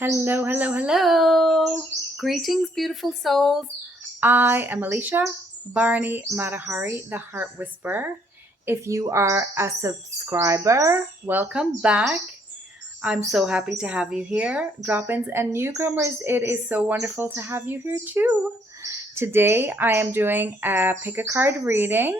Hello, hello, hello. Greetings, beautiful souls. I am Alicia Barney Matahari, the Heart Whisperer. If you are a subscriber, welcome back. I'm so happy to have you here. Drop-ins and newcomers, it is so wonderful to have you here too. Today, I am doing a pick a card reading,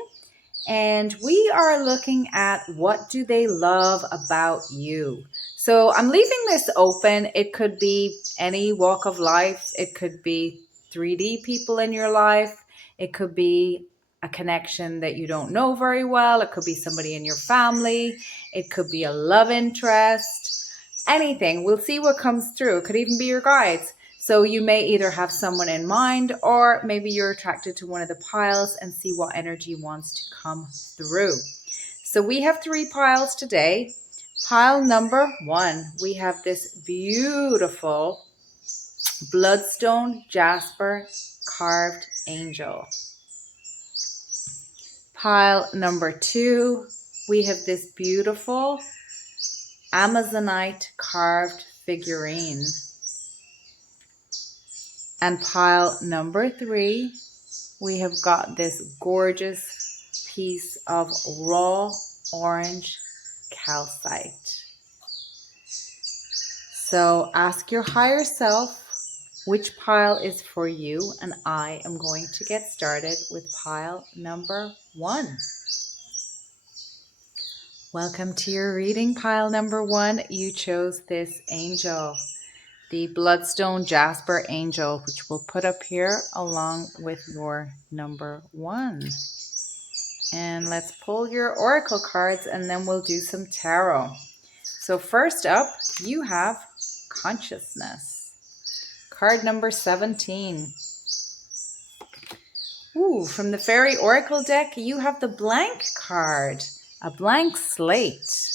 and we are looking at what do they love about you. So I'm leaving this open. It could be any walk of life. It could be 3D people in your life. It could be a connection that you don't know very well. It could be somebody in your family. It could be a love interest. Anything. We'll see what comes through. It could even be your guides. So you may either have someone in mind, or maybe you're attracted to one of the piles and see what energy wants to come through. So we have 3 piles today. Pile number 1, we have this beautiful bloodstone jasper carved angel. Pile number 2, we have this beautiful Amazonite carved figurine. And pile number 3, we have got this gorgeous piece of raw orange calcite. So ask your higher self which pile is for you, and I am going to get started with pile number 1. Welcome to your reading, pile number 1. You chose this angel, the bloodstone jasper angel, which we'll put up here along with your number 1. And let's pull your oracle cards, and then we'll do some tarot. So first up, you have consciousness. Card number 17. Ooh, from the fairy oracle deck, you have the blank card, a blank slate.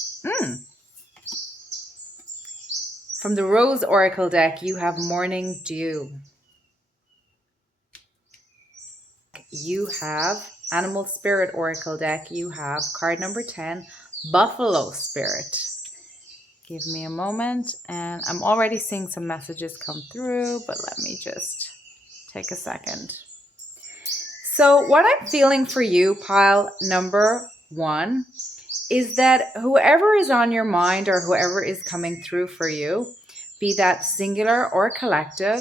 From the rose oracle deck, you have morning dew. You have animal spirit oracle deck. You have card number 10, buffalo spirit. Give me a moment, and I'm already seeing some messages come through, but let me just take a second. So what I'm feeling for you, pile number 1, is that whoever is on your mind or whoever is coming through for you, be that singular or collective,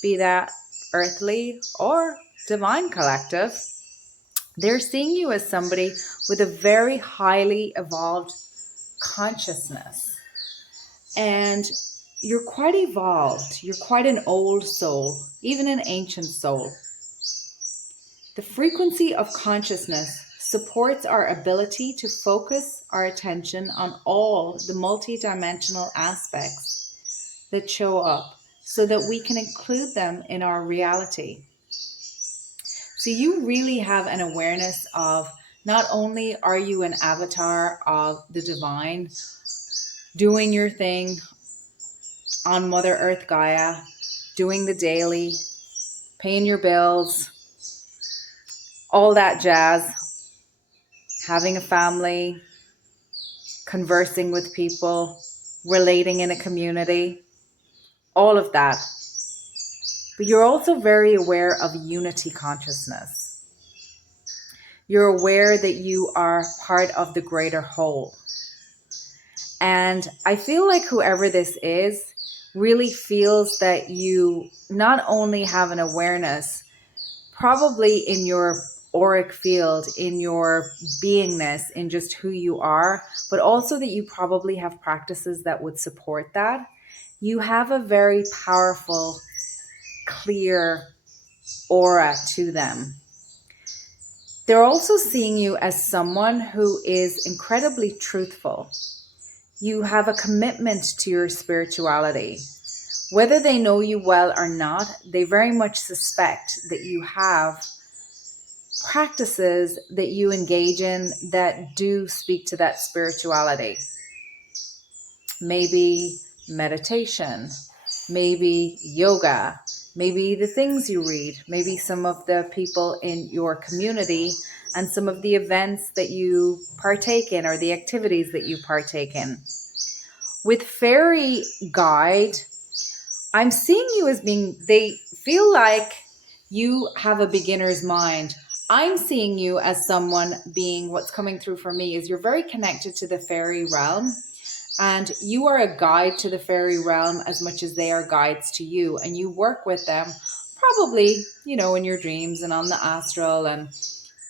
be that earthly or divine collective, they're seeing you as somebody with a very highly evolved consciousness. And you're quite evolved. You're quite an old soul, even an ancient soul. The frequency of consciousness supports our ability to focus our attention on all the multidimensional aspects that show up so that we can include them in our reality. So you really have an awareness of not only are you an avatar of the divine, doing your thing on Mother Earth Gaia, doing the daily, paying your bills, all that jazz, having a family, conversing with people, relating in a community, all of that. But you're also very aware of unity consciousness. You're aware that you are part of the greater whole. And I feel like whoever this is really feels that you not only have an awareness, probably in your auric field, in your beingness, in just who you are, but also that you probably have practices that would support that. You have a very powerful, clear aura to them. They're also seeing you as someone who is incredibly truthful. You have a commitment to your spirituality. Whether they know you well or not, they very much suspect that you have practices that you engage in that do speak to that spirituality. Maybe meditation, maybe yoga, maybe the things you read, maybe some of the people in your community and some of the events that you partake in or the activities that you partake in. With fairy guide, I'm seeing you as being, they feel like you have a beginner's mind. I'm seeing you as someone being, what's coming through for me is you're very connected to the fairy realm, and you are a guide to the fairy realm as much as they are guides to you. And you work with them probably, in your dreams and on the astral and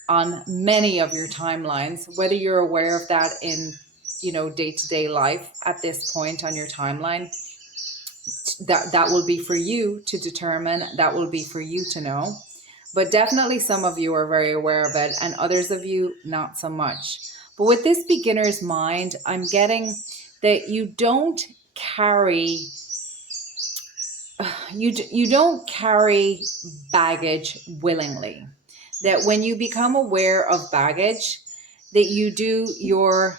on many of your timelines, whether you're aware of that in, day-to-day life at this point on your timeline. That will be for you to determine, that will be for you to know. But definitely some of you are very aware of it, and others of you not so much. But with this beginner's mind, I'm getting that you don't carry you don't carry baggage willingly. That when you become aware of baggage, that you do your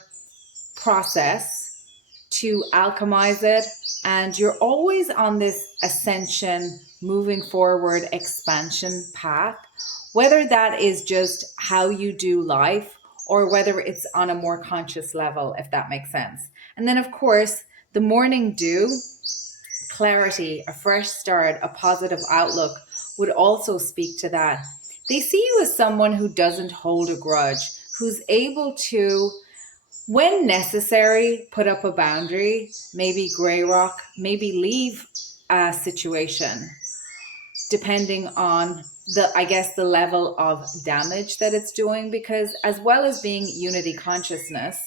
process to alchemize it, and you're always on this ascension, moving forward, expansion path, whether that is just how you do life or whether it's on a more conscious level, if that makes sense. And then, of course, the morning dew, clarity, a fresh start, a positive outlook would also speak to that. They see you as someone who doesn't hold a grudge, who's able to, when necessary, put up a boundary, maybe gray rock, maybe leave a situation, depending on the level of damage that it's doing. Because as well as being unity consciousness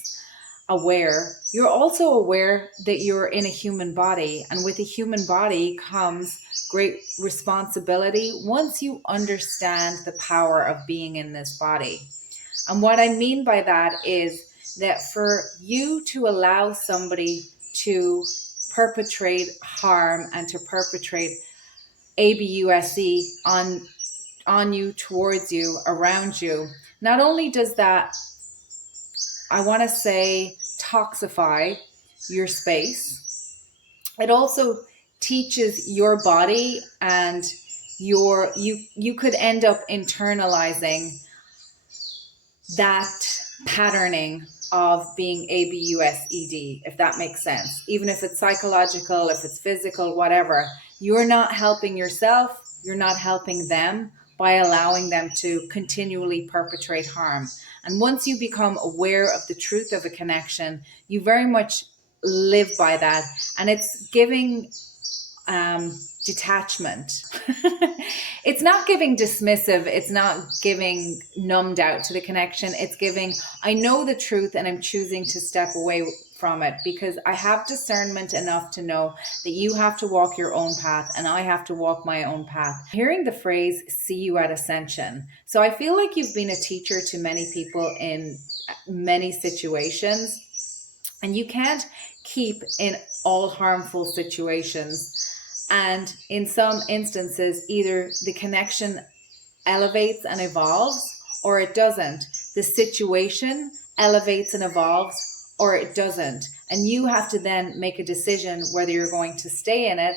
aware, you're also aware that you're in a human body, and with a human body comes great responsibility once you understand the power of being in this body. And what I mean by that is that for you to allow somebody to perpetrate harm and to perpetrate ABUSE on you, towards you, around you, not only does that, I want to say, toxify your space, it also teaches your body, and you could end up internalizing that patterning of being ABUSED, if that makes sense. Even if it's psychological, if it's physical, whatever, you're not helping yourself, you're not helping them by allowing them to continually perpetrate harm. And once you become aware of the truth of a connection, you very much live by that. And it's giving detachment. It's not giving dismissive. It's not giving numbed out to the connection. It's giving, I know the truth and I'm choosing to step away from it because I have discernment enough to know that you have to walk your own path and I have to walk my own path. Hearing the phrase, see you at ascension. So I feel like you've been a teacher to many people in many situations, and you can't keep in all harmful situations. And in some instances, either the connection elevates and evolves or it doesn't. The situation elevates and evolves or it doesn't. And you have to then make a decision whether you're going to stay in it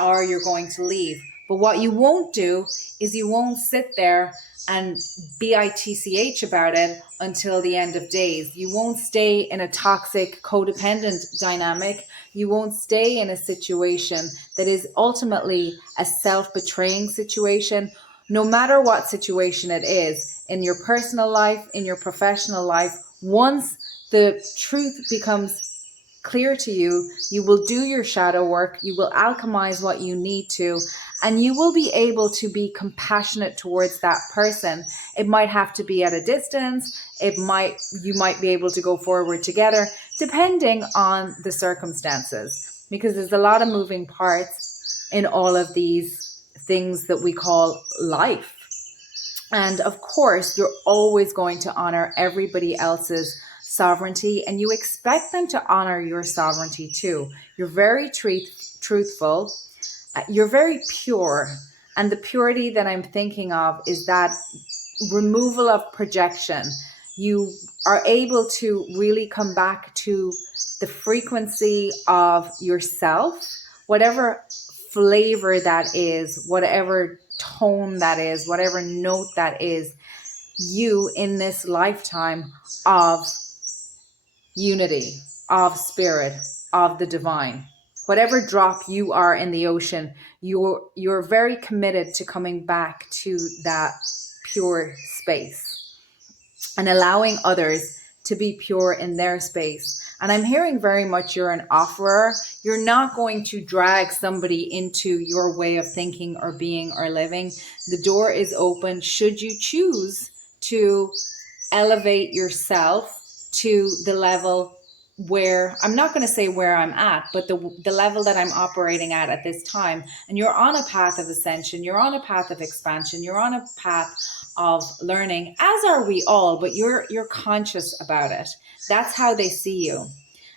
or you're going to leave. But what you won't do is you won't sit there and bitch about it until the end of days. You won't stay in a toxic codependent dynamic. You won't stay in a situation that is ultimately a self-betraying situation, no matter what situation it is, in your personal life, in your professional life. Once the truth becomes clear to you, you will do your shadow work, you will alchemize what you need to, and you will be able to be compassionate towards that person. It might have to be at a distance, you might be able to go forward together, depending on the circumstances, because there's a lot of moving parts in all of these things that we call life. And of course, you're always going to honor everybody else's sovereignty, and you expect them to honor your sovereignty too. You're very truthful. You're very pure. And the purity that I'm thinking of is that removal of projection. You are able to really come back to the frequency of yourself, whatever flavor that is, whatever tone that is, whatever note that is, you in this lifetime of unity, of spirit, of the divine, whatever drop you are in the ocean, you're very committed to coming back to that pure space and allowing others to be pure in their space. And I'm hearing very much you're an offerer. You're not going to drag somebody into your way of thinking or being or living. The door is open should you choose to elevate yourself to the level where, I'm not going to say where I'm at, but the level that I'm operating at this time. And you're on a path of ascension. You're on a path of expansion. You're on a path of learning, as are we all, but you're conscious about it. That's how they see you.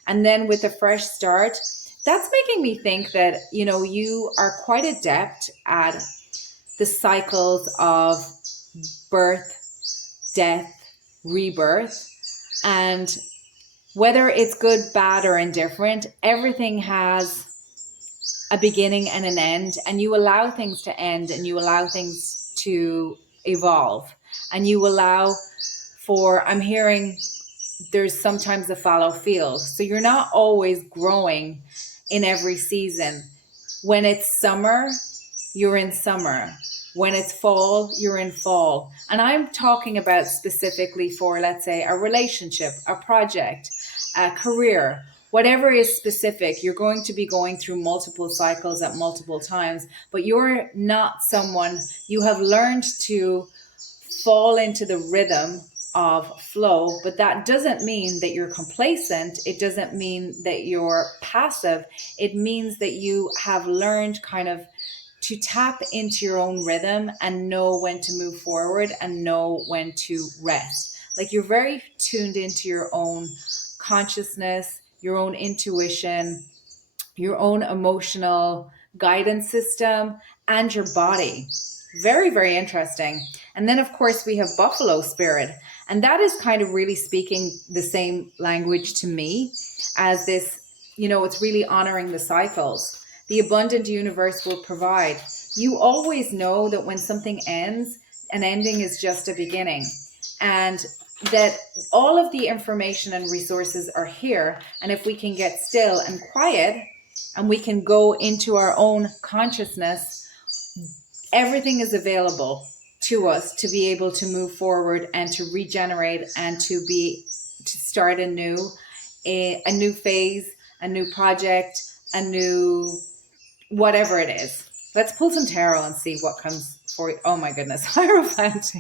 And then with a fresh start, that's making me think that, you know, you are quite adept at the cycles of birth, death, rebirth, and whether it's good, bad, or indifferent, everything has a beginning and an end, and you allow things to end and you allow things to evolve, and you allow for, I'm hearing there's sometimes a fallow field. So you're not always growing in every season. When it's summer, you're in summer. When it's fall, you're in fall. And I'm talking about specifically for, let's say, a relationship, a project, a career, whatever is specific. You're going to be going through multiple cycles at multiple times, but you're not someone, you have learned to fall into the rhythm of flow, but that doesn't mean that you're complacent. It doesn't mean that you're passive. It means that you have learned kind of to tap into your own rhythm and know when to move forward and know when to rest. Like you're very tuned into your own consciousness, your own intuition, your own emotional guidance system, and your body. Very, very interesting. And then, of course, we have buffalo spirit. And that is kind of really speaking the same language to me as this, you know, it's really honoring the cycles. The abundant universe will provide. You always know that when something ends, an ending is just a beginning. And that all of the information and resources are here. And if we can get still and quiet, and we can go into our own consciousness, everything is available to us to be able to move forward and to regenerate and to start a new phase, a new project, a new whatever it is. Let's pull some tarot and see what comes for you. Oh my goodness, Hierophant.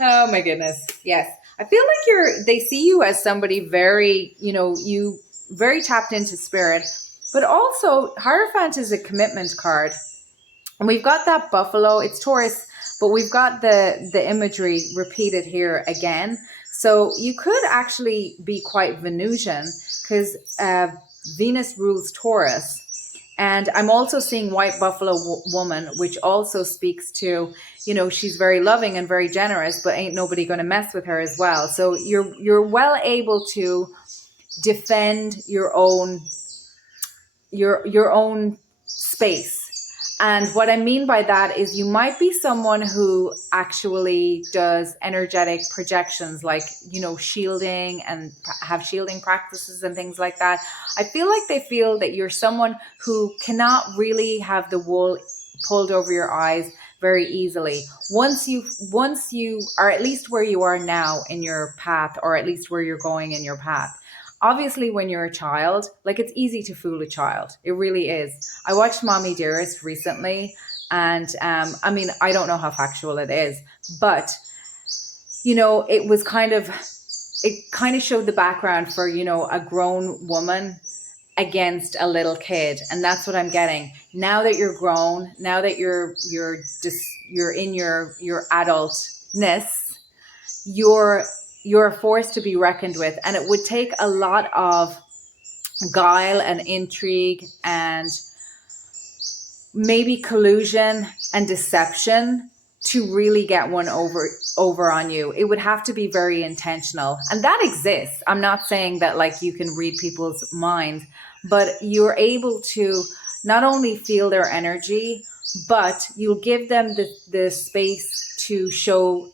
Oh my goodness. Yes. I feel like they see you as somebody very, you very tapped into spirit, but also Hierophant is a commitment card. And we've got that buffalo, it's Taurus, but we've got the imagery repeated here again. So you could actually be quite Venusian because Venus rules Taurus. And I'm also seeing white buffalo woman, which also speaks to, she's very loving and very generous, but ain't nobody going to mess with her as well. So you're well able to defend your own space. And what I mean by that is you might be someone who actually does energetic projections, like, shielding and have shielding practices and things like that. I feel like they feel that you're someone who cannot really have the wool pulled over your eyes very easily. Once you are at least where you are now in your path, or at least where you're going in your path. Obviously, when you're a child, like, it's easy to fool a child. It really is. I watched Mommy Dearest recently, and I don't know how factual it is, but it kind of showed the background for, a grown woman against a little kid, and that's what I'm getting. Now that you're grown, now that you're in your adultness, you're a force to be reckoned with, and it would take a lot of guile and intrigue and maybe collusion and deception to really get one over on you. It would have to be very intentional, and that exists. I'm not saying that like you can read people's minds, but you're able to not only feel their energy, but you'll give them the space to show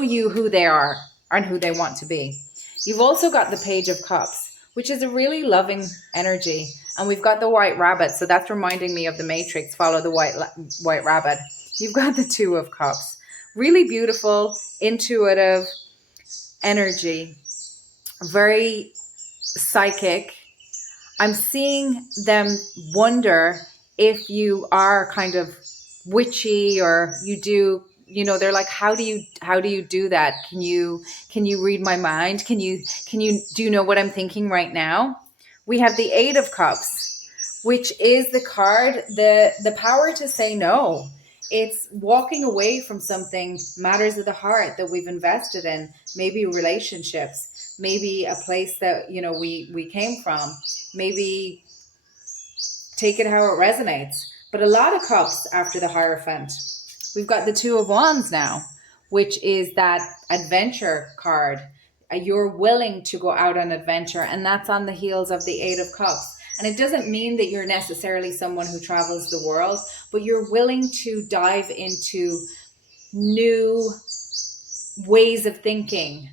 you who they are and who they want to be. You've also got the Page of Cups, which is a really loving energy. And we've got the white rabbit, so that's reminding me of the Matrix, follow the white rabbit. You've got the Two of Cups. Really beautiful, intuitive energy, very psychic. I'm seeing them wonder if you are kind of witchy, or you do, they're like, how do you do that? Can you read my mind? Do you know what I'm thinking right now? We have the Eight of Cups, which is the card, the power to say no. It's walking away from something, matters of the heart that we've invested in, maybe relationships, maybe a place that, we came from, maybe take it how it resonates. But a lot of cups after the Hierophant. We've got the Two of Wands now, which is that adventure card. You're willing to go out on adventure, and that's on the heels of the Eight of Cups. And it doesn't mean that you're necessarily someone who travels the world, but you're willing to dive into new ways of thinking,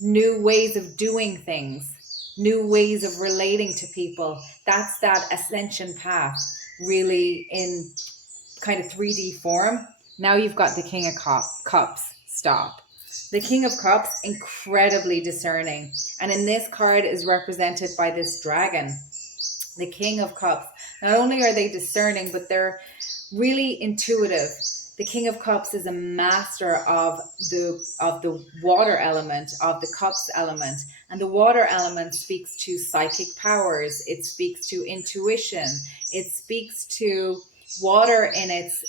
new ways of doing things, new ways of relating to people. That's that ascension path, really in kind of 3D form. Now you've got the King of Cups. Stop. The King of Cups, incredibly discerning. And in this card is represented by this dragon. The King of Cups. Not only are they discerning, but they're really intuitive. The King of Cups is a master of the water element, of the cups element. And the water element speaks to psychic powers. It speaks to intuition. It speaks to water in its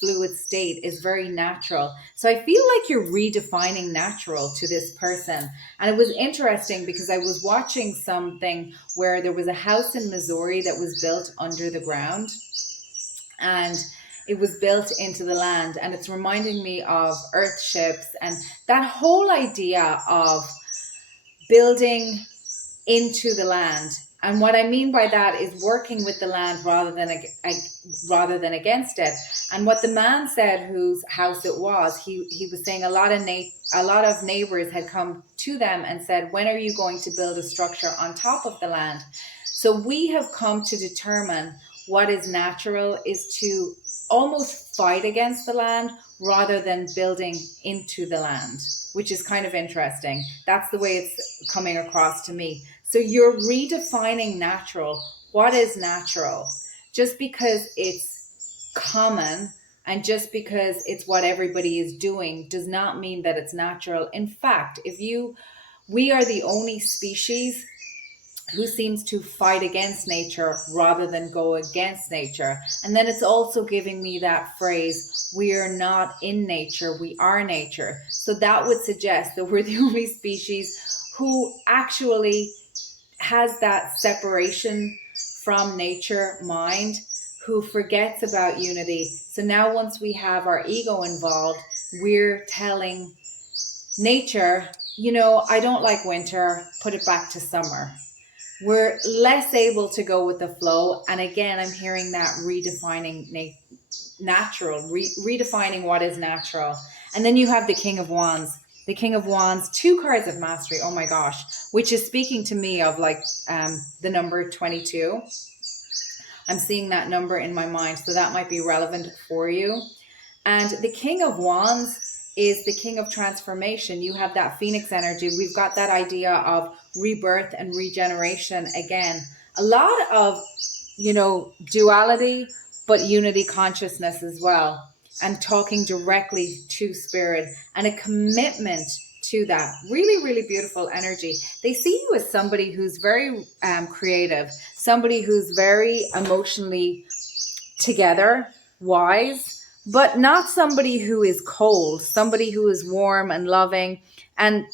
fluid state is very natural. So I feel like you're redefining natural to this person. And it was interesting because I was watching something where there was a house in Missouri that was built under the ground, and it was built into the land. And it's reminding me of earth ships and that whole idea of building into the land. And what I mean by that is working with the land rather than against it. And what the man said, whose house it was, he was saying a lot of neighbors had come to them and said, when are you going to build a structure on top of the land? So we have come to determine what is natural is to almost fight against the land rather than building into the land, which is kind of interesting. That's the way it's coming across to me. So you're redefining natural. What is natural? Just because it's common and just because it's what everybody is doing does not mean that it's natural. In fact, we are the only species who seems to fight against nature rather than go against nature. And then it's also giving me that phrase, we are not in nature, we are nature. So that would suggest that we're the only species who actually has that separation from nature mind, who forgets about unity. So now once we have our ego involved, we're telling nature, I don't like winter, put it back to summer. We're less able to go with the flow. And again, I'm hearing that redefining natural, redefining what is natural. And then you have the King of Wands. The King of Wands, 2 cards of mastery. Oh my gosh, which is speaking to me of like the number 22. I'm seeing that number in my mind, so that might be relevant for you. And the King of Wands is the king of transformation. You have that Phoenix energy. We've got that idea of rebirth and regeneration again. A lot of, duality, but unity consciousness as well. And talking directly to spirit and a commitment to that. Really, really beautiful energy. They see you as somebody who's very creative, somebody who's very emotionally together, wise, but not somebody who is cold, somebody who is warm and loving and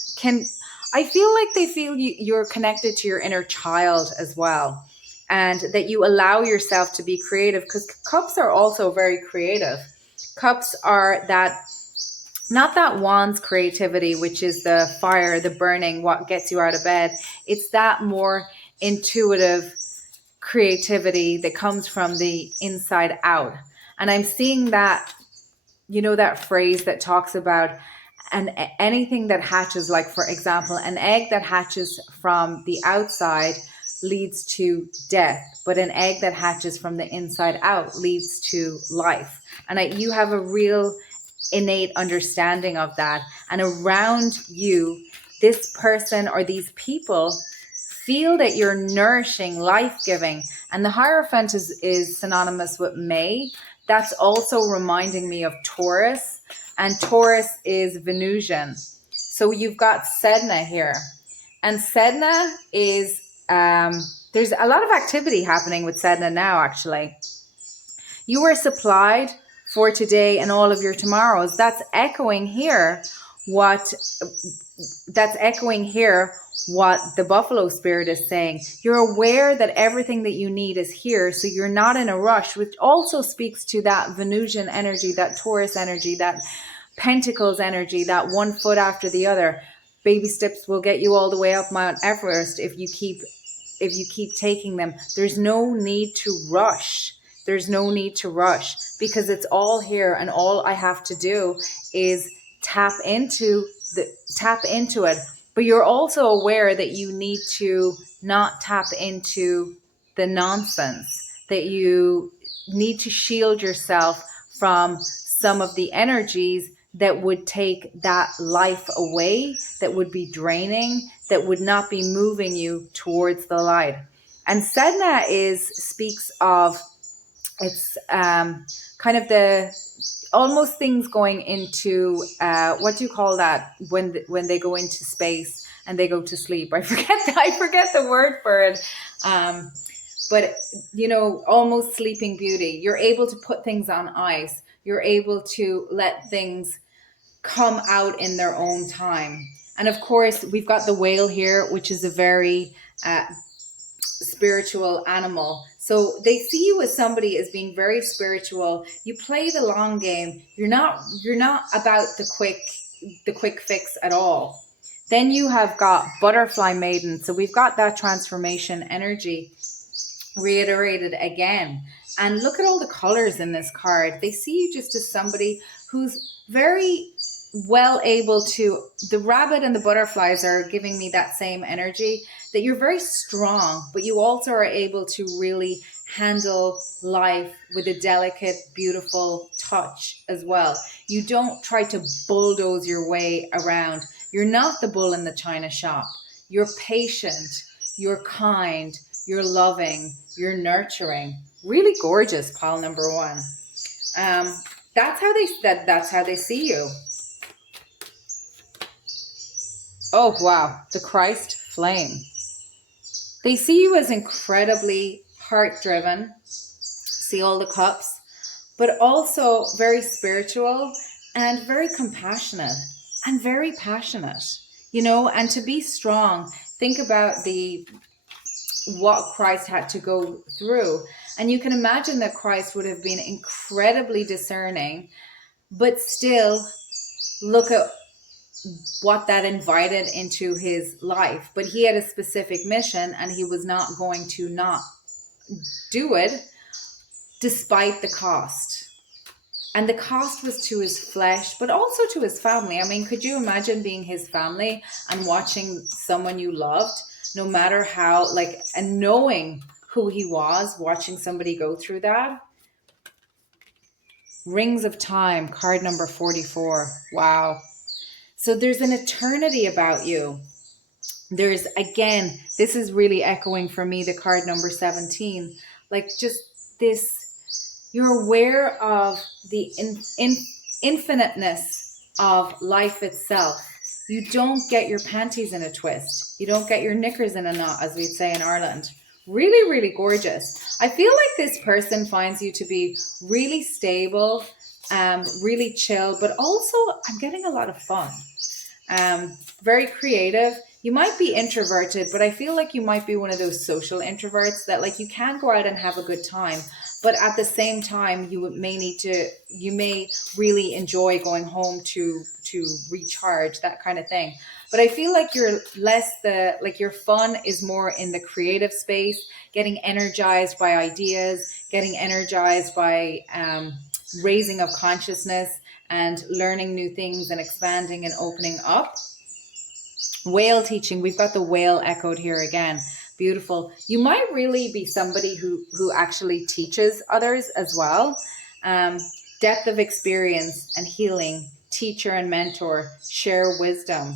I feel like they feel you're connected to your inner child as well, and that you allow yourself to be creative, because cups are also very creative. Cups are that, not that Wands creativity, which is the fire, the burning, what gets you out of bed. It's that more intuitive creativity that comes from the inside out. And I'm seeing that, that phrase that talks about And anything that hatches, like for example, an egg that hatches from the outside leads to death, but an egg that hatches from the inside out leads to life. And you have a real innate understanding of that. And around you, this person or these people feel that you're nourishing, life-giving. And the Hierophant is synonymous with May. That's also reminding me of Taurus. And Taurus is Venusian. So you've got Sedna here. And Sedna is, there's a lot of activity happening with Sedna now, actually. You are supplied for today and all of your tomorrows. That's echoing here what the buffalo spirit is saying. You're aware that everything that you need is here, so you're not in a rush, which also speaks to that Venusian energy, that Taurus energy, that Pentacles energy, that one foot after the other. Baby steps will get you all the way up Mount Everest if you keep taking them. There's no need to rush. There's no need to rush because it's all here, and all I have to do is tap into it. But you're also aware that you need to not tap into the nonsense, that you need to shield yourself from some of the energies that would take that life away, that would be draining, that would not be moving you towards the light. And Sedna speaks of, it's kind of the almost things going into what do you call that when they go into space and they go to sleep? I forget the word for it. But almost Sleeping Beauty. You're able to put things on ice. You're able to let things come out in their own time. And of course, we've got the whale here, which is a very spiritual animal. So they see you as somebody as being very spiritual. You play the long game. You're not about the quick fix at all. Then you have got Butterfly Maiden. So we've got that transformation energy reiterated again. And look at all the colors in this card. They see you just as somebody who's very well able to, the rabbit and the butterflies are giving me that same energy, that you're very strong, but you also are able to really handle life with a delicate, beautiful touch as well. You don't try to bulldoze your way around. You're not the bull in the china shop. You're patient, you're kind, you're loving, you're nurturing. Really gorgeous, pile number one. That's how they see you. Oh, wow. The Christ flame. They see you as incredibly heart-driven. See all the cups. But also very spiritual and very compassionate and very passionate. And to be strong, think about what Christ had to go through. And you can imagine that Christ would have been incredibly discerning, but still look at what that invited into his life. But he had a specific mission, and he was not going to not do it despite the cost. And the cost was to his flesh, but also to his family. I mean, could you imagine being his family and watching someone you loved, no matter how, and knowing who he was, watching somebody go through that? Rings of Time, card number 44. Wow. So there's an eternity about you. There's, again, this is really echoing for me, the card number 17. Just this, you're aware of the infiniteness of life itself. You don't get your panties in a twist. You don't get your knickers in a knot, as we'd say in Ireland. Really, really gorgeous. I feel like this person finds you to be really stable, really chill, but also I'm getting a lot of fun. Very creative. You might be introverted, but I feel like you might be one of those social introverts that you can go out and have a good time, but at the same time you may really enjoy going home to recharge, that kind of thing. But I feel like you're less your fun is more in the creative space, getting energized by ideas, getting energized by raising of consciousness and learning new things and expanding and opening up. Whale teaching, we've got the whale echoed here again. Beautiful. You might really be somebody who actually teaches others as well. Depth of experience and healing, teacher and mentor, share wisdom.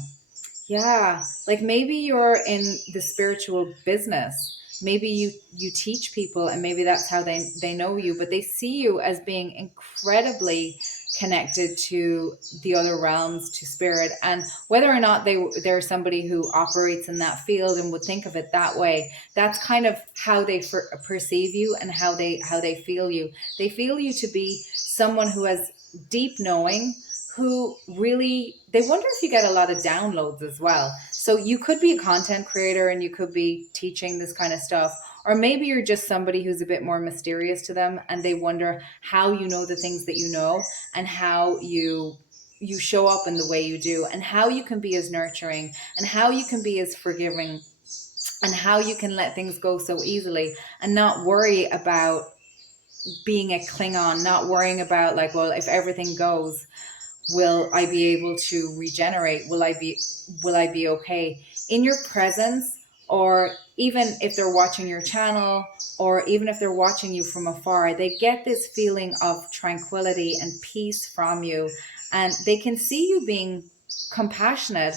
Yeah, like maybe you're in the spiritual business. Maybe you teach people, and maybe that's how they know you, but they see you as being incredibly connected to the other realms, to spirit. And whether or not they're somebody who operates in that field and would think of it that way, that's kind of how they perceive you and how they feel you. They feel you to be someone who has deep knowing, who really, they wonder if you get a lot of downloads as well. So you could be a content creator and you could be teaching this kind of stuff. Or maybe you're just somebody who's a bit more mysterious to them, and they wonder how you know the things that you know, and how you show up in the way you do, and how you can be as nurturing, and how you can be as forgiving, and how you can let things go so easily and not worry about being a Klingon, not worrying about like, well, if everything goes, will I be able to regenerate? Will I be okay? In your presence, or even if they're watching your channel, or even if they're watching you from afar, they get this feeling of tranquility and peace from you. And they can see you being compassionate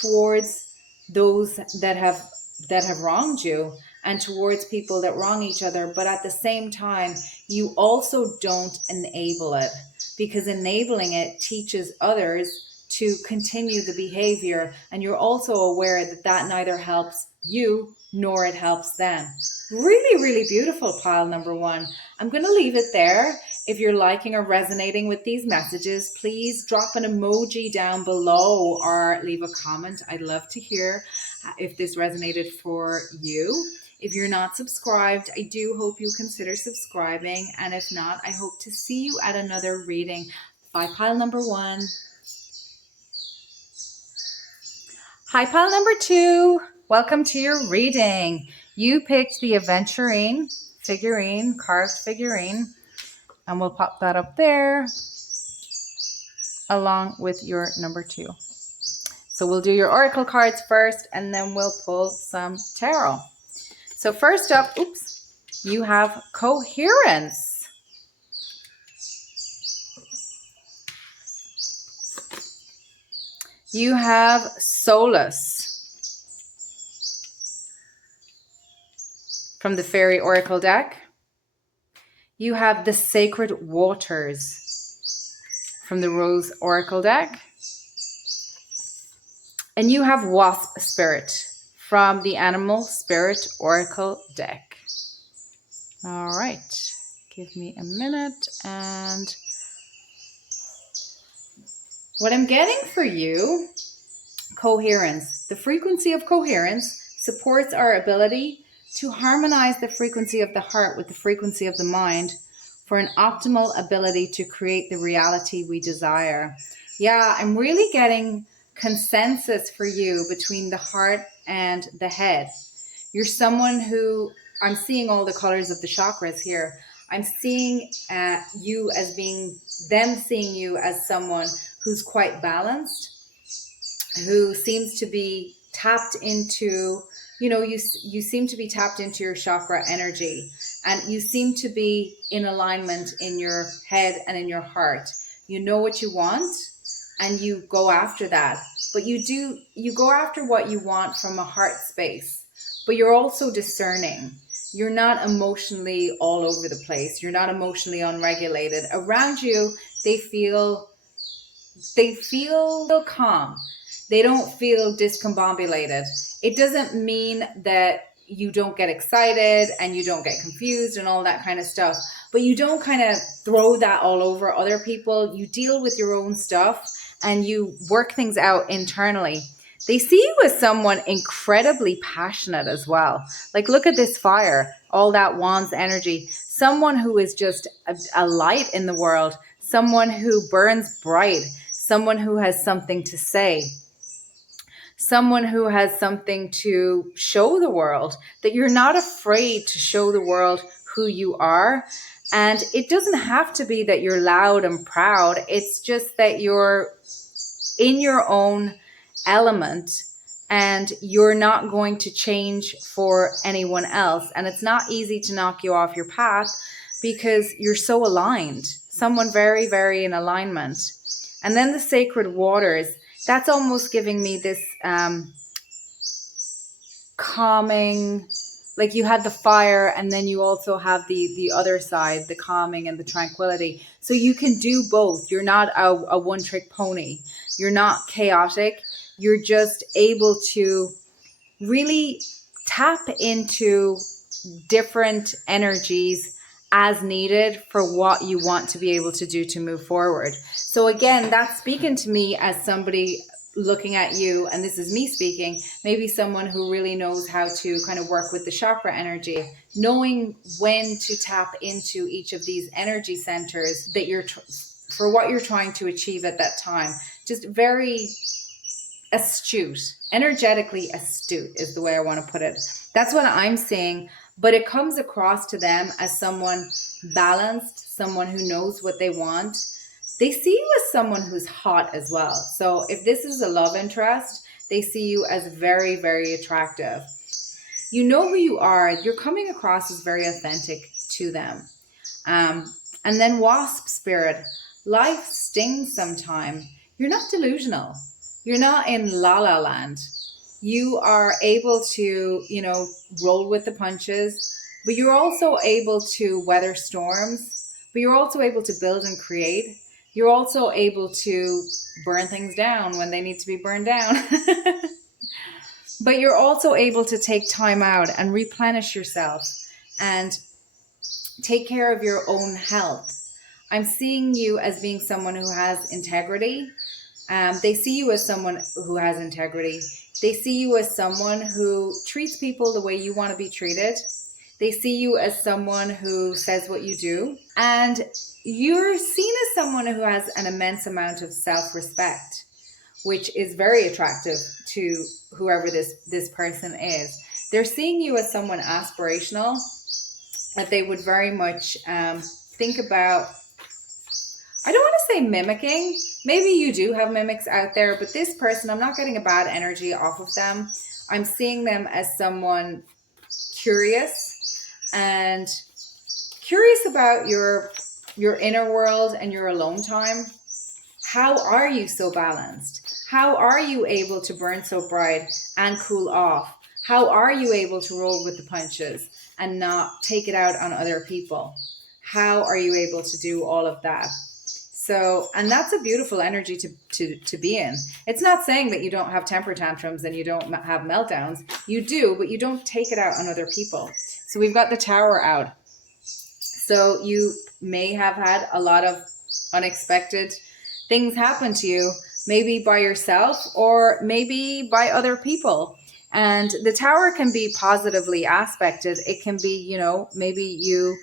towards those that have wronged you, and towards people that wrong each other. But at the same time, you also don't enable it, because enabling it teaches others to continue the behavior, and you're also aware that neither helps you nor it helps them. Really, really beautiful, pile number one. I'm going to leave it there. If you're liking or resonating with these messages, please drop an emoji down below or leave a comment. I'd love to hear if this resonated for you. If you're not subscribed, I do hope you consider subscribing. And if not, I hope to see you at another reading. Bye, pile number one. Hi, pile number two. Welcome to your reading. You picked the aventurine figurine, carved figurine, and we'll pop that up there along with your number two. So we'll do your oracle cards first, and then we'll pull some tarot. So first up, you have coherence. You have solace from the Fairy Oracle deck. You have the Sacred Waters from the Rose Oracle deck. And you have Wasp Spirit from the Animal Spirit Oracle deck. All right, give me a minute. And what I'm getting for you, coherence. The frequency of coherence supports our ability to harmonize the frequency of the heart with the frequency of the mind for an optimal ability to create the reality we desire. Yeah, I'm really getting consensus for you between the heart and the head. You're someone who, I'm seeing all the colors of the chakras here. I'm seeing you as being, them seeing you as someone who's quite balanced, who seems to be tapped into, you seem to be tapped into your chakra energy, and you seem to be in alignment in your head and in your heart. You know what you want, and you go after that. But you go after what you want from a heart space, but you're also discerning. You're not emotionally all over the place. You're not emotionally unregulated. Around you, they feel calm. They don't feel discombobulated. It doesn't mean that you don't get excited and you don't get confused and all that kind of stuff, but you don't kind of throw that all over other people. You deal with your own stuff and you work things out internally. They see you as someone incredibly passionate as well. Like, look at this fire, all that Wands energy. Someone who is just a light in the world, someone who burns bright, someone who has something to say, someone who has something to show the world, that you're not afraid to show the world who you are. And it doesn't have to be that you're loud and proud. It's just that you're in your own element and you're not going to change for anyone else. And it's not easy to knock you off your path because you're so aligned, someone very, very in alignment. And then the sacred waters, that's almost giving me this calming, like you had the fire and then you also have the other side, the calming and the tranquility. So you can do both. You're not a one-trick pony. You're not chaotic. You're just able to really tap into different energies as needed for what you want to be able to do to move forward. So again, that's speaking to me as somebody looking at you, and this is me speaking, maybe someone who really knows how to kind of work with the chakra energy, knowing when to tap into each of these energy centers that you're for what you're trying to achieve at that time. Just very astute, energetically astute is the way I want to put it. That's what I'm seeing, but it comes across to them as someone balanced, someone who knows what they want. They see you as someone who's hot as well. So if this is a love interest, they see you as very, very attractive. You know who you are. You're coming across as very authentic to them. And then wasp spirit, life stings sometime. You're not delusional. You're not in la la land. You are able to, roll with the punches, but you're also able to weather storms, but you're also able to build and create. You're also able to burn things down when they need to be burned down. But you're also able to take time out and replenish yourself and take care of your own health. I'm seeing you as being someone who has integrity. They see you as someone who has integrity. They see you as someone who treats people the way you want to be treated. They see you as someone who says what you do. And you're seen as someone who has an immense amount of self-respect, which is very attractive to whoever this person is. They're seeing you as someone aspirational, that they would very much think about, I don't want to say mimicking. Maybe you do have mimics out there, but this person, I'm not getting a bad energy off of them. I'm seeing them as someone curious and curious about your inner world and your alone time. How are you so balanced? How are you able to burn so bright and cool off? How are you able to roll with the punches and not take it out on other people? How are you able to do all of that? So, and that's a beautiful energy to be in. It's not saying that you don't have temper tantrums and you don't have meltdowns. You do, but you don't take it out on other people. So we've got the Tower out. So you may have had a lot of unexpected things happen to you, maybe by yourself or maybe by other people. And the Tower can be positively aspected. It can be, maybe you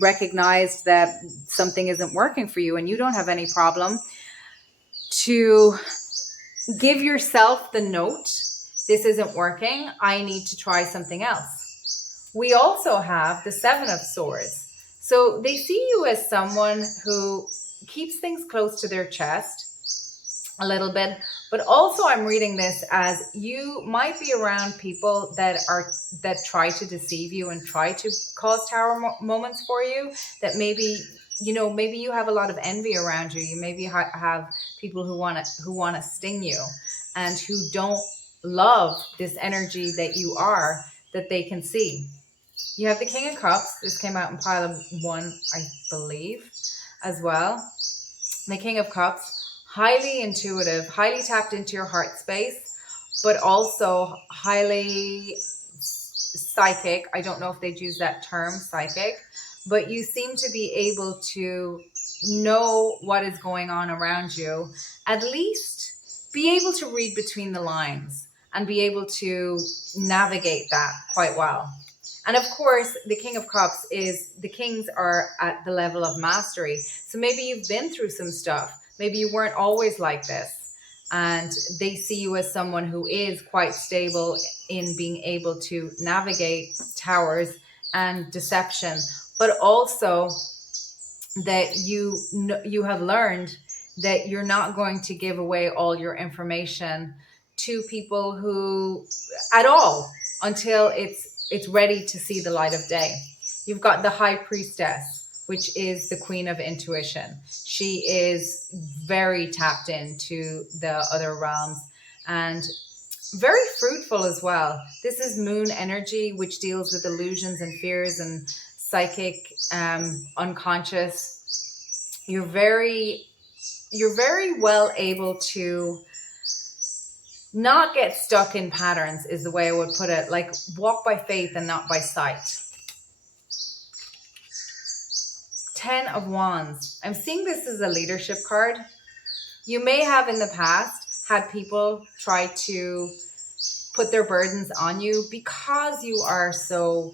recognized that something isn't working for you and you don't have any problem to give yourself the note, this isn't working, I need to try something else. We also have the Seven of Swords. So they see you as someone who keeps things close to their chest a little bit, but also I'm reading this as you might be around people that try to deceive you and try to cause tower moments for you, that maybe you have a lot of envy around you. You maybe have people who want to sting you and who don't love this energy that you are, that they can see. You have the King of Cups. This came out in pile of 1, I believe, as well. The King of Cups, highly intuitive, highly tapped into your heart space, but also highly psychic. I don't know if they'd use that term, psychic, but you seem to be able to know what is going on around you, at least be able to read between the lines and be able to navigate that quite well. And of course, the King of Cups the kings are at the level of mastery. So maybe you've been through some stuff. Maybe you weren't always like this. And they see you as someone who is quite stable in being able to navigate towers and deception, but also that you have learned that you're not going to give away all your information to people who at all until it's ready to see the light of day. You've got the high priestess, which is the queen of intuition. She is very tapped into the other realms and very fruitful as well. This is moon energy, which deals with illusions and fears and psychic, unconscious. You're very well able to not get stuck in patterns, is the way I would put it. Like, walk by faith and not by sight. 10 of Wands. I'm seeing this as a leadership card. You may have in the past had people try to put their burdens on you because you are so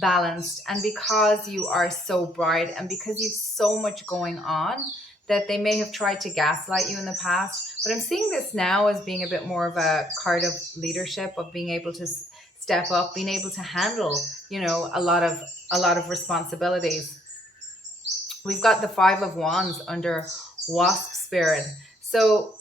balanced and because you are so bright and because you've so much going on, that they may have tried to gaslight you in the past. But I'm seeing this now as being a bit more of a card of leadership, of being able to step up, being able to handle, a lot of responsibilities. We've got the 5 of Wands under Wasp Spirit. So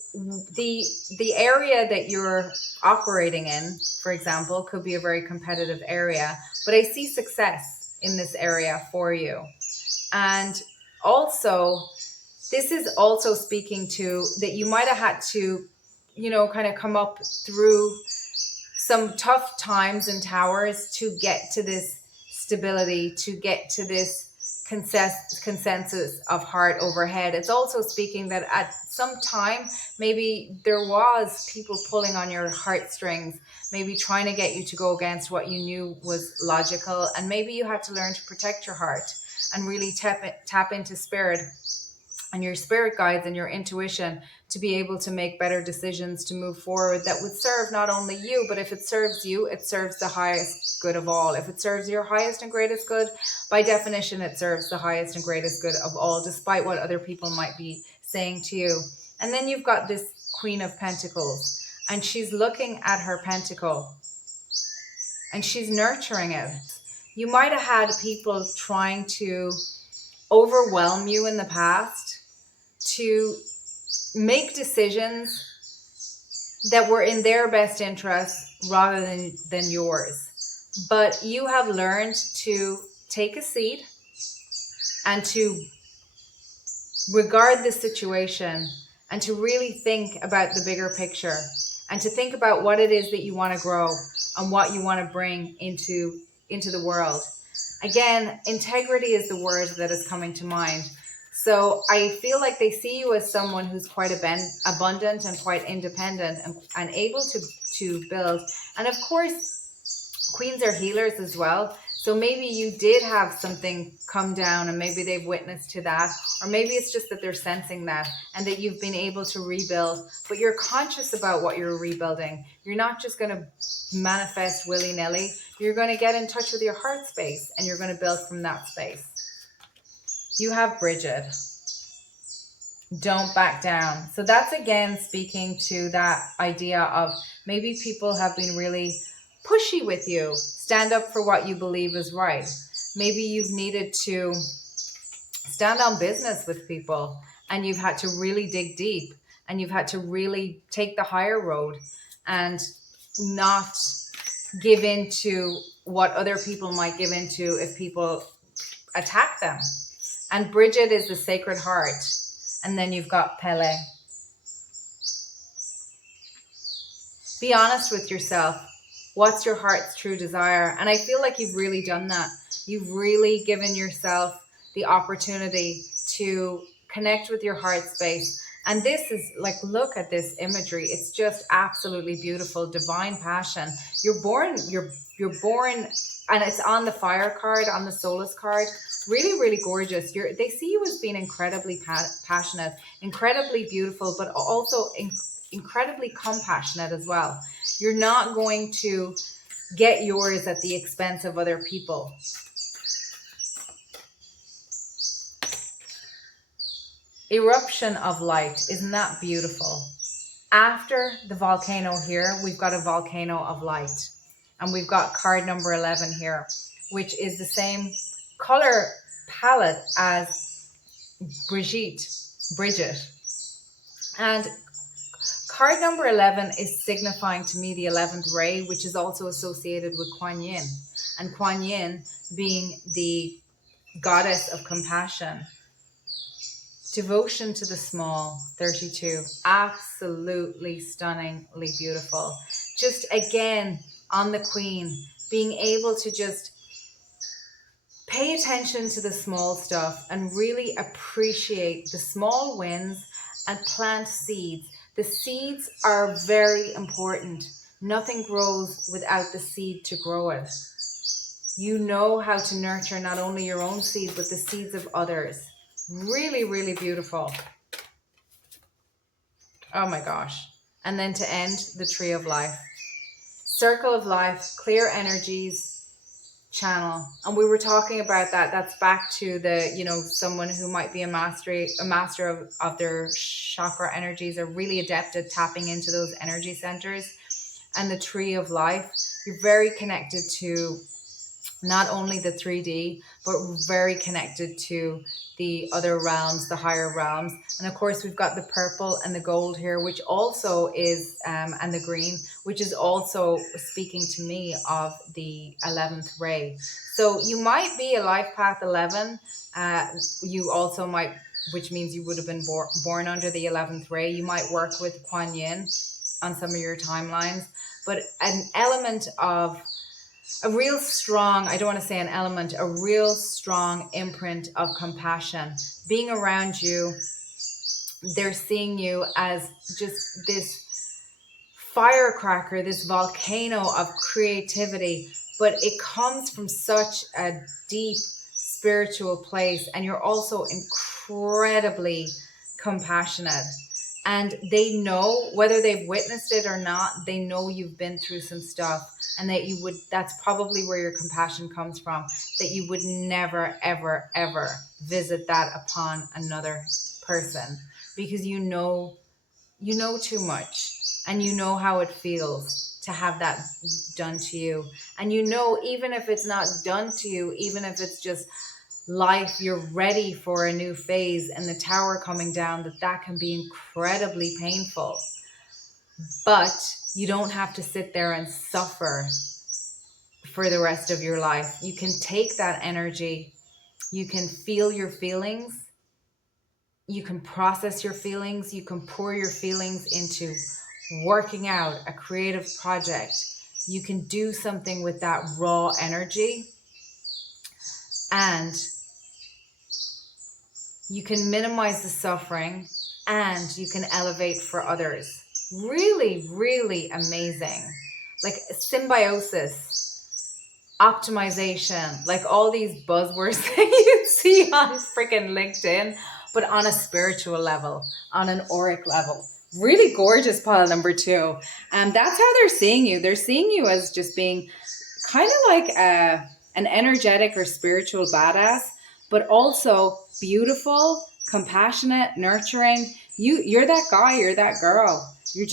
the area that you're operating in, for example, could be a very competitive area, but I see success in this area for you. And also, this is also speaking to that you might have had to, kind of come up through some tough times and towers to get to this stability, to get to this consensus of heart overhead. It's also speaking that at some time, maybe there was people pulling on your heartstrings, maybe trying to get you to go against what you knew was logical. And maybe you had to learn to protect your heart and really tap into spirit and your spirit guides and your intuition to be able to make better decisions to move forward that would serve not only you, but if it serves you, it serves the highest good of all. If it serves your highest and greatest good, by definition, it serves the highest and greatest good of all, despite what other people might be saying to you. And then you've got this Queen of Pentacles, and she's looking at her pentacle and she's nurturing it. You might have had people trying to overwhelm you in the past to make decisions that were in their best interest rather than yours. But you have learned to take a seat and to regard the situation and to really think about the bigger picture and to think about what it is that you want to grow and what you want to bring into the world. Again, integrity is the word that is coming to mind. So I feel like they see you as someone who's quite abundant and quite independent and able to build. And of course, queens are healers as well. So maybe you did have something come down and maybe they've witnessed to that. Or maybe it's just that they're sensing that and that you've been able to rebuild. But you're conscious about what you're rebuilding. You're not just going to manifest willy-nilly. You're going to get in touch with your heart space and you're going to build from that space. You have Bridget. Don't back down. So that's again speaking to that idea of maybe people have been really pushy with you. Stand up for what you believe is right. Maybe you've needed to stand on business with people and you've had to really dig deep and you've had to really take the higher road and not give in to what other people might give into if people attack them. And Bridget is the Sacred Heart. And then you've got Pele. Be honest with yourself. What's your heart's true desire? And I feel like you've really done that. You've really given yourself the opportunity to connect with your heart space. And this is like, look at this imagery. It's just absolutely beautiful. Divine passion. You're born, and it's on the Fire card, on the Solace card. Really, really gorgeous. They see you as being incredibly passionate, incredibly beautiful, but also incredibly compassionate as well. You're not going to get yours at the expense of other people. Eruption of light. Isn't that beautiful? After the volcano here, we've got a volcano of light. And we've got card number 11 here, which is the same color palette as Bridget. And card number 11 is signifying to me the 11th ray, which is also associated with Kuan Yin. And Kuan Yin being the goddess of compassion. Devotion to the small, 32. Absolutely stunningly beautiful. Just again, on the Queen, being able to just pay attention to the small stuff and really appreciate the small wins and plant seeds. The seeds are very important. Nothing grows without the seed to grow it. You know how to nurture not only your own seed, but the seeds of others. Really, really beautiful. Oh my gosh. And then to end, the tree of life. Circle of life, clear energies, channel. And we were talking about that. That's back to the, someone who might be a master of their chakra energies, are really adept at tapping into those energy centers. And the tree of life, you're very connected to not only the 3D, but very connected to the other realms, the higher realms. And of course, we've got the purple and the gold here, which also is, and the green, which is also speaking to me of the 11th ray. So you might be a life path 11. You also might, which means you would have been born under the 11th ray. You might work with Kuan Yin on some of your timelines, but an element of a real strong, I don't want to say an element, a real strong imprint of compassion. Being around you, they're seeing you as just this firecracker, this volcano of creativity, but it comes from such a deep spiritual place, and you're also incredibly compassionate. And they know, whether they've witnessed it or not, they know you've been through some stuff, and that that's probably where your compassion comes from, that you would never, ever, ever visit that upon another person, because you know too much, and you know how it feels to have that done to you. And even if it's not done to you, even if it's just life, you're ready for a new phase and the tower coming down, that can be incredibly painful. But you don't have to sit there and suffer for the rest of your life. You can take that energy, you can feel your feelings, you can process your feelings, you can pour your feelings into working out a creative project. You can do something with that raw energy, and you can minimize the suffering, and you can elevate for others. Really, really amazing. Like symbiosis, optimization, like all these buzzwords that you see on freaking LinkedIn, but on a spiritual level, on an auric level. Really gorgeous, pile number 2. And that's how they're seeing you. They're seeing you as just being kind of like an energetic or spiritual badass, but also beautiful, compassionate, nurturing. You're that guy, you're that girl. You're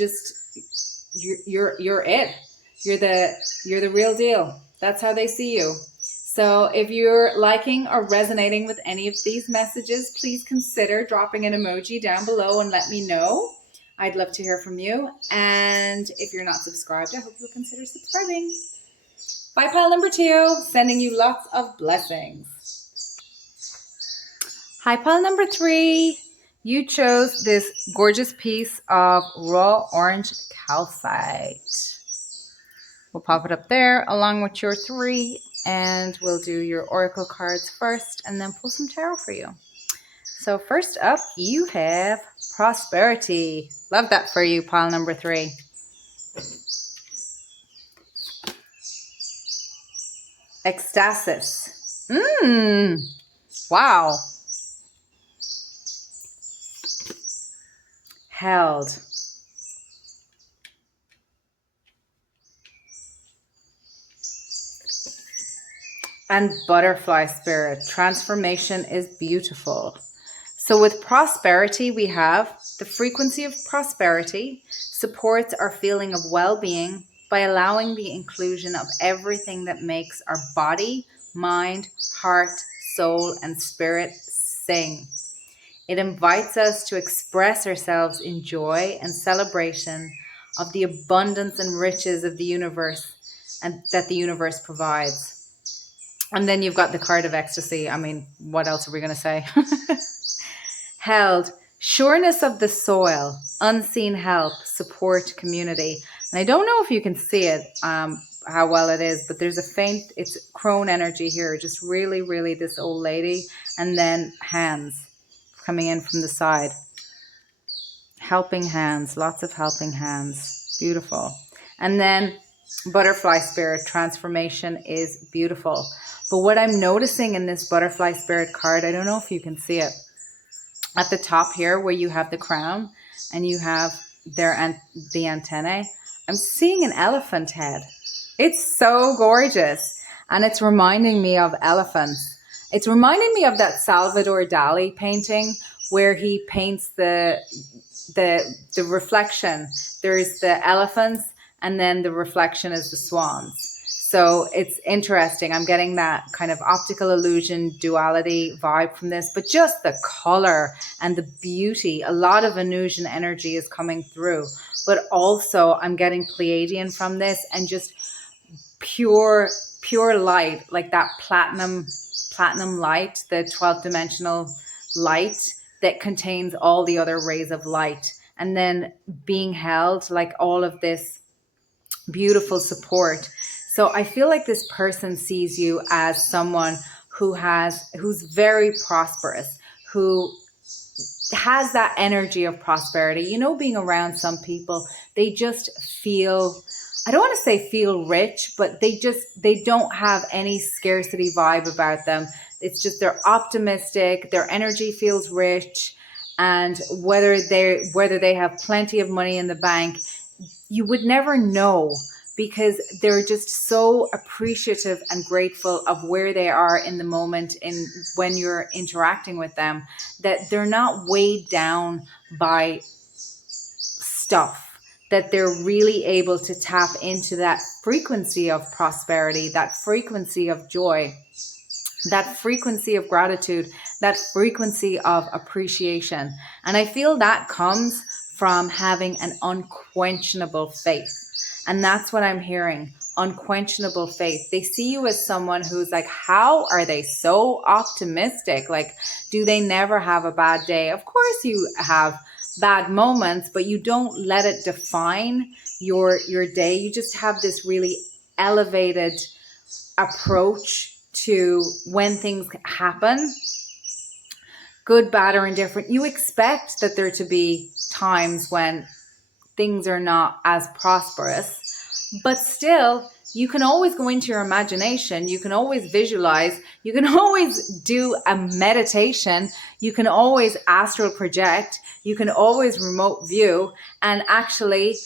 it. You're the real deal. That's how they see you. So if you're liking or resonating with any of these messages, please consider dropping an emoji down below and let me know. I'd love to hear from you. And if you're not subscribed, I hope you'll consider subscribing. Bye, pile number 2, sending you lots of blessings. Hi, pile number 3. You chose this gorgeous piece of raw orange calcite. We'll pop it up there along with your 3, and we'll do your oracle cards first and then pull some tarot for you. So first up, you have prosperity. Love that for you, pile number 3. Ecstasis. Wow. Held. And butterfly spirit. Transformation is beautiful. So with prosperity, we have the frequency of prosperity supports our feeling of well-being by allowing the inclusion of everything that makes our body, mind, heart, soul, and spirit sing. It invites us to express ourselves in joy and celebration of the abundance and riches of the universe and that the universe provides. And then you've got the card of ecstasy. I mean, what else are we going to say? Held, sureness of the soil, unseen help, support, community. And I don't know if you can see it, how well it is, but there's a faint, it's crone energy here, just really, really this old lady, and then hands coming in from the side. Helping hands, lots of helping hands. Beautiful. And then butterfly spirit, transformation is beautiful. But what I'm noticing in this butterfly spirit card, I don't know if you can see it, at the top here where you have the crown and you have the antennae, I'm seeing an elephant head. It's so gorgeous. And it's reminding me of elephants. It's reminding me of that Salvador Dali painting where he paints the reflection. There's the elephants and then the reflection is the swans. So it's interesting. I'm getting that kind of optical illusion duality vibe from this, but just the color and the beauty, a lot of Venusian energy is coming through, but also I'm getting Pleiadian from this and just pure light, like that platinum light, the 12th dimensional light that contains all the other rays of light. And then being held, like all of this beautiful support. So I feel like this person sees you as someone who's very prosperous, who has that energy of prosperity. You know, being around some people, they just feel, I don't want to say feel rich, but they don't have any scarcity vibe about them. It's just they're optimistic, their energy feels rich, and whether they have plenty of money in the bank, you would never know, because they're just so appreciative and grateful of where they are in the moment when you're interacting with them, that they're not weighed down by stuff, that they're really able to tap into that frequency of prosperity, that frequency of joy, that frequency of gratitude, that frequency of appreciation. And I feel that comes from having an unquenchable faith. And that's what I'm hearing, unquenchable faith. They see you as someone who's like, how are they so optimistic? Like, do they never have a bad day? Of course you have bad moments, but you don't let it define your day. You just have this really elevated approach to when things happen, good, bad, or indifferent. You expect that there to be times when things are not as prosperous, but still you can always go into your imagination, you can always visualize, you can always do a meditation, you can always astral project, you can always remote view. And actually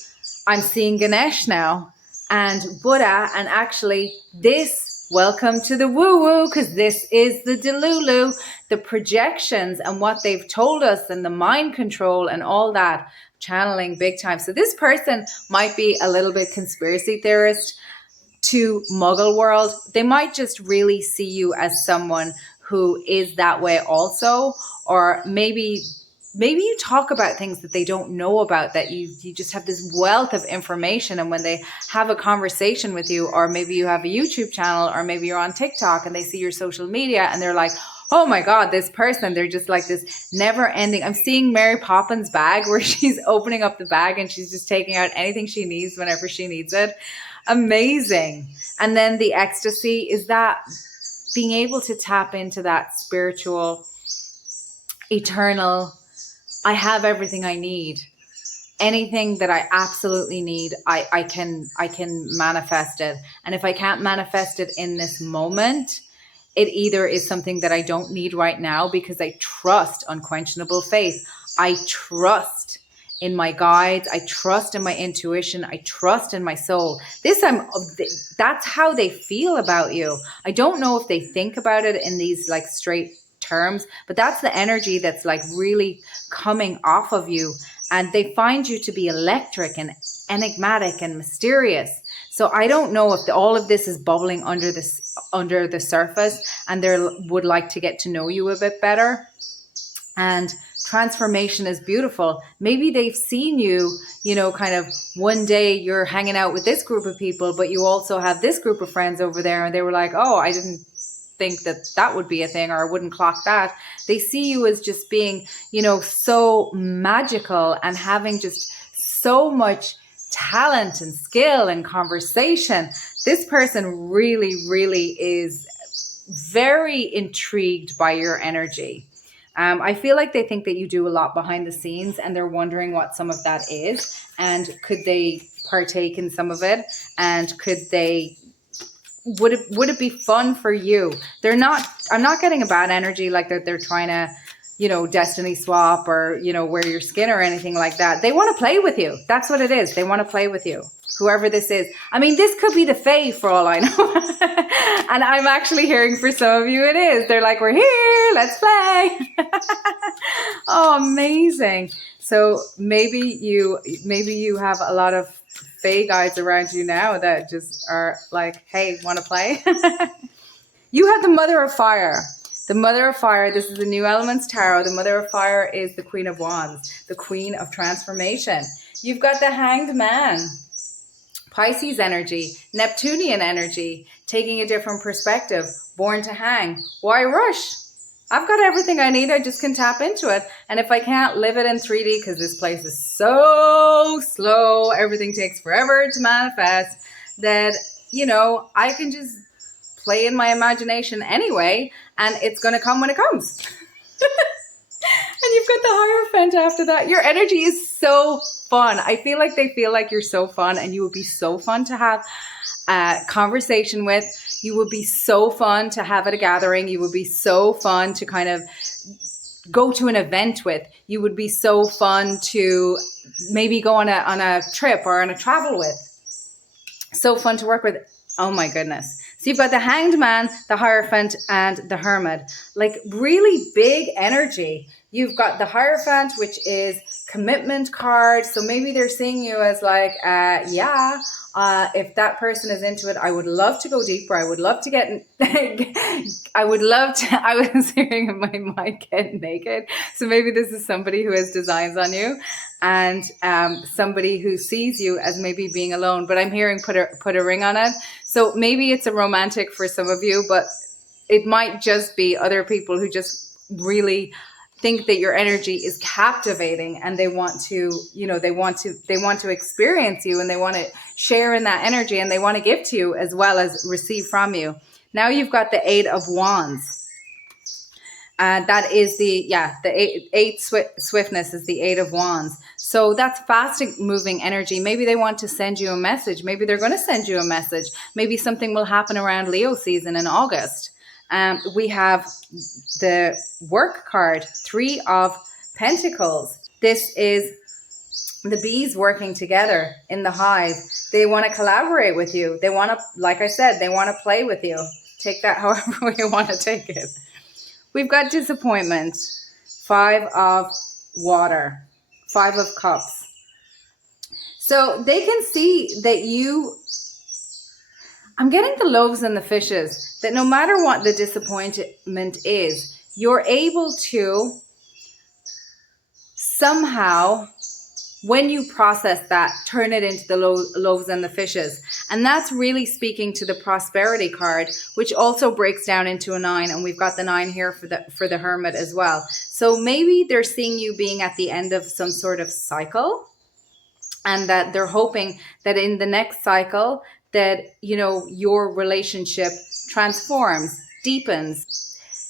I'm seeing Ganesh now and Buddha, and actually this, welcome to the woo-woo, because this is the Delulu, the projections and what they've told us and the mind control and all that, channeling big time. So this person might be a little bit conspiracy theorist to Muggle world. They might just really see you as someone who is that way also, or maybe you talk about things that they don't know about, that you just have this wealth of information. And when they have a conversation with you, or maybe you have a YouTube channel, or maybe you're on TikTok and they see your social media and they're like, oh my God, this person, they're just like this never ending. I'm seeing Mary Poppins' bag where she's opening up the bag and she's just taking out anything she needs whenever she needs it. Amazing. And then the ecstasy is that being able to tap into that spiritual, eternal, I have everything I need. Anything that I absolutely need, I can manifest it. And if I can't manifest it in this moment, it either is something that I don't need right now, because I trust unquenchable faith. I trust in my guides. I trust in my intuition. I trust in my soul. That's how they feel about you. I don't know if they think about it in these like straight terms, but that's the energy that's like really coming off of you. And they find you to be electric and enigmatic and mysterious. So I don't know if all of this is bubbling under the surface, and they would like to get to know you a bit better. And transformation is beautiful. Maybe they've seen you, kind of one day you're hanging out with this group of people, but you also have this group of friends over there, and they were like, oh, I didn't think that would be a thing, or I wouldn't clock that. They see you as just being, so magical and having just so much talent and skill and conversation. This person really, really is very intrigued by your energy. I feel like they think that you do a lot behind the scenes, and they're wondering what some of that is, and could they partake in some of it, and would it be fun for you? I'm not getting a bad energy like that they're trying to, destiny swap or, wear your skin or anything like that. They want to play with you. That's what it is. They want to play with you. Whoever this is. I mean, this could be the Fae for all I know. And I'm actually hearing for some of you it is. They're like, we're here, let's play. Oh, amazing. So maybe you have a lot of Fae guides around you now that just are like, hey, want to play? You have the Mother of Fire. The Mother of Fire, this is the New Elements Tarot. The Mother of Fire is the Queen of Wands, the Queen of Transformation. You've got the Hanged Man. Pisces energy, Neptunian energy, taking a different perspective, born to hang. Why rush? I've got everything I need. I just can tap into it. And if I can't live it in 3D, because this place is so slow, everything takes forever to manifest, that, I can just play in my imagination anyway, and it's going to come when it comes. And you've got the Hierophant after that. Your energy is so fun. I feel like they feel like you're so fun, and you would be so fun to have a conversation with. You would be so fun to have at a gathering. You would be so fun to kind of go to an event with. You would be so fun to maybe go on a trip or on a travel with. So fun to work with. Oh my goodness. So you've got the Hanged Man, the Hierophant, and the Hermit. Like really big energy. You've got the Hierophant, which is commitment card. So maybe they're seeing you as like, if that person is into it, I would love to go deeper. I would love to I was hearing in my mic, get naked. So maybe this is somebody who has designs on you, and somebody who sees you as maybe being alone. But I'm hearing put a ring on it. So maybe it's a romantic for some of you, but it might just be other people who just really think that your energy is captivating, and they want to experience you, and they want to share in that energy, and they want to give to you as well as receive from you. Now you've got the Eight of Wands. That is the eight swiftness is the Eight of Wands. So that's fast moving energy. Maybe they want to send you a message. Maybe they're going to send you a message. Maybe something will happen around Leo season in August. We have the work card, Three of Pentacles. This is the bees working together in the hive. They want to collaborate with you. They want to, like I said, they want to play with you. Take that however you want to take it. We've got disappointment, Five of Water, Five of Cups. So they can see that I'm getting the loaves and the fishes, that no matter what the disappointment is, you're able to somehow, when you process that, turn it into the loaves and the fishes. And that's really speaking to the prosperity card, which also breaks down into a 9. And we've got the 9 here for the Hermit as well. So maybe they're seeing you being at the end of some sort of cycle, and that they're hoping that in the next cycle that, your relationship transforms, deepens.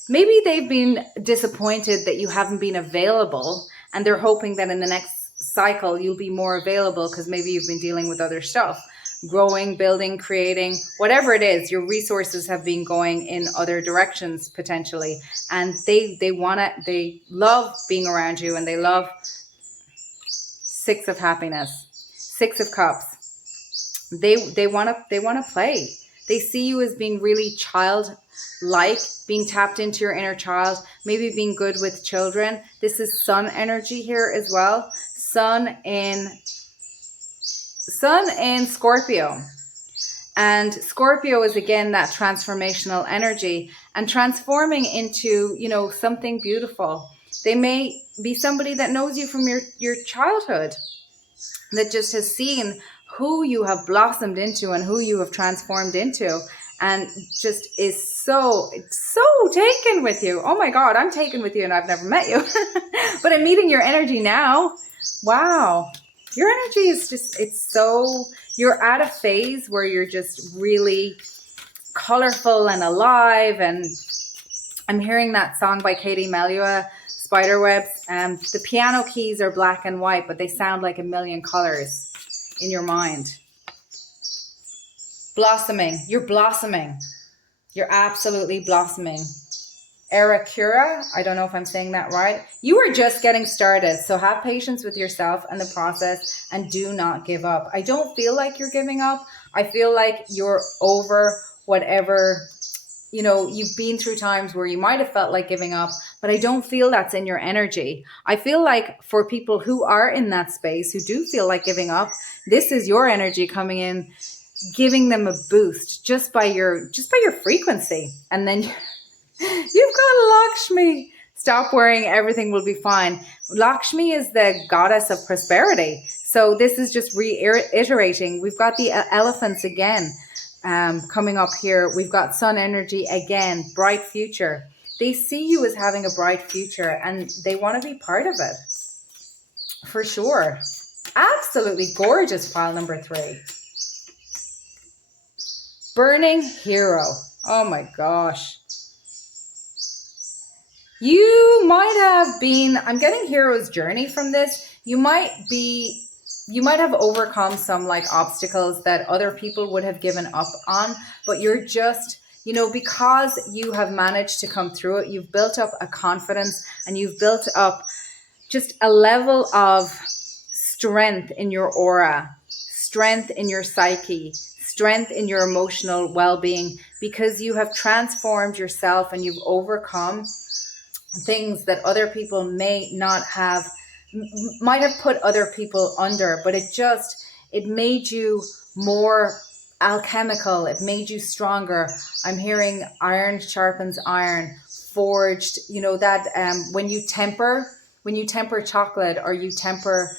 Maybe they've been disappointed that you haven't been available, and they're hoping that in the next cycle you'll be more available, because maybe you've been dealing with other stuff, growing, building, creating, whatever it is. Your resources have been going in other directions potentially, and they love being around you, and they love Six of Happiness, Six of Cups. They want to play. They see you as being really childlike, being tapped into your inner child, maybe being good with children. This is Sun energy here as well. Sun in Scorpio. And Scorpio is again that transformational energy and transforming into, something beautiful. They may be somebody that knows you from your childhood, that just has seen who you have blossomed into and who you have transformed into, and just is so taken with you. Oh my God, I'm taken with you and I've never met you. But I'm meeting your energy now. Wow. Your energy is just, you're at a phase where you're just really colorful and alive. And I'm hearing that song by Katie Melua, Spiderwebs. The piano keys are black and white, but they sound like a million colors in your mind. Blossoming. You're blossoming. You're absolutely blossoming. Erakura, I don't know if I'm saying that right. You are just getting started. So have patience with yourself and the process and do not give up. I don't feel like you're giving up. I feel like you're over whatever, you've been through times where you might have felt like giving up, but I don't feel that's in your energy. I feel like for people who are in that space, who do feel like giving up, this is your energy coming in, giving them a boost just by your frequency. And then you've got Lakshmi. Stop worrying, everything will be fine. Lakshmi is the goddess of prosperity. So this is just reiterating. We've got the elephants again coming up here. We've got sun energy again, bright future. They see you as having a bright future and they want to be part of it. For sure. Absolutely gorgeous pile number 3. Burning hero. Oh my gosh. You might have been, I'm getting hero's journey from this. You might have overcome some like obstacles that other people would have given up on, but you're just, because you have managed to come through it, you've built up a confidence and you've built up just a level of strength in your aura, strength in your psyche, strength in your emotional well-being, because you have transformed yourself and you've overcome things that other people might have put other people under, but it made you more alchemical. It made you stronger. I'm hearing iron sharpens iron, forged, that when you temper chocolate or you temper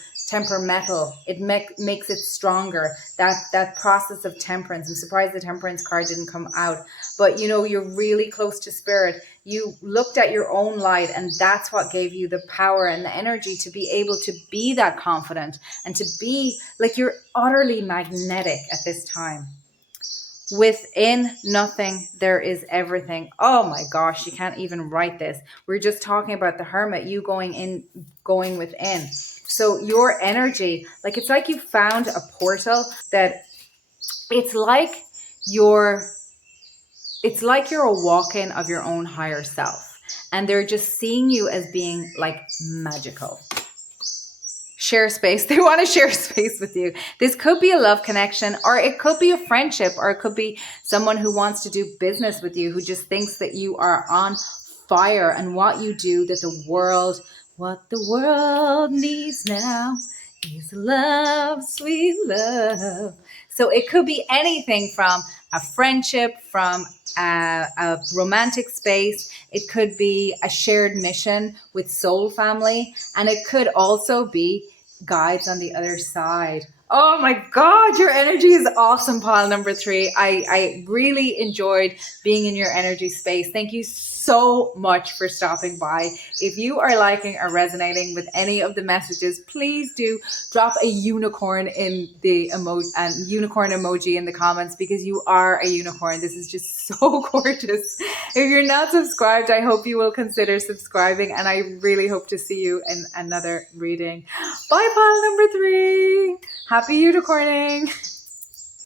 metal, it makes it stronger. That process of temperance. I'm surprised the temperance card didn't come out, but you're really close to spirit. You looked at your own light and that's what gave you the power and the energy to be able to be that confident and to be like, you're utterly magnetic at this time. Within nothing, there is everything. Oh my gosh, you can't even write this. We're just talking about the hermit, you going within. So your energy, like, it's like you found a portal that it's like you're a walk-in of your own higher self. And they're just seeing you as being like magical. Share space. They want to share space with you. This could be a love connection, or it could be a friendship, or it could be someone who wants to do business with you, who just thinks that you are on fire and what you do, what the world needs now is love, sweet love. So it could be anything from a friendship, from a romantic space. It could be a shared mission with soul family. And it could also be guides on the other side. Oh my God, your energy is awesome, pile number 3. I really enjoyed being in your energy space. Thank you so much for stopping by. If you are liking or resonating with any of the messages, please do drop a unicorn in the unicorn emoji in the comments, because you are a unicorn. This is just so gorgeous. If you're not subscribed, I hope you will consider subscribing, and I really hope to see you in another reading. Bye, pile number 3. Happy unicorning.